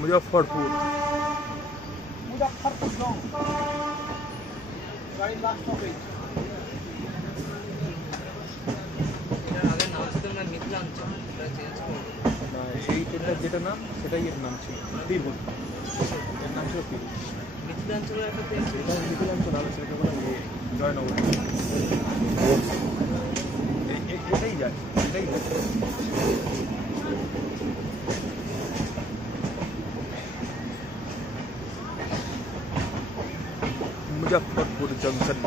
मुजफ्फरपुर। এই ট্রেনটা যেটা নাম সেটাই এর নাম ছিল বীরভূম, এর নাম ছিল বীরভূম। মিথিলাঞ্চল একটা ট্রেন ছিল, মিথিলাঞ্চল আলো সেটা বলে জয়নগর। এটাই যায়, এটাই যায়। मुजफ्फरपुर जंक्शन।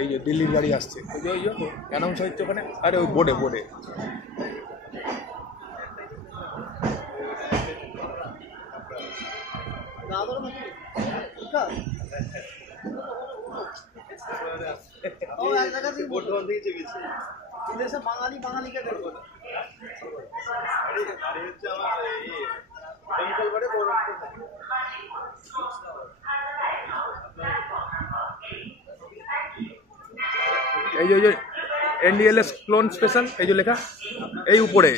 এই যে দিল্লির গাড়ি আসছে, ওই যে অ্যানাউন্স হচ্ছে ওখানে। আরে ওই বোর্ডে বোর্ডে বাঙালি বাঙালিকে দেখবো এই যে NDLS ক্লোন স্পেশাল, এই যে লেখা এই উপরে।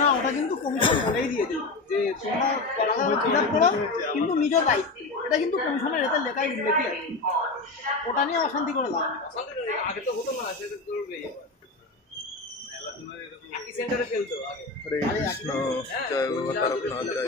না, ওটা কিন্তু কমিশন বলেই দিয়ে দিল যে তোমরা ফিল আপ করো, কিন্তু নিজ দায়িত্ব। এটা কিন্তু কমিশনের এতে লেখাই লেখি আছে, ওটা নিয়ে অশান্তি করে লাভ। আগে তো হতো না, সেন্টারে ফেলতো আগে।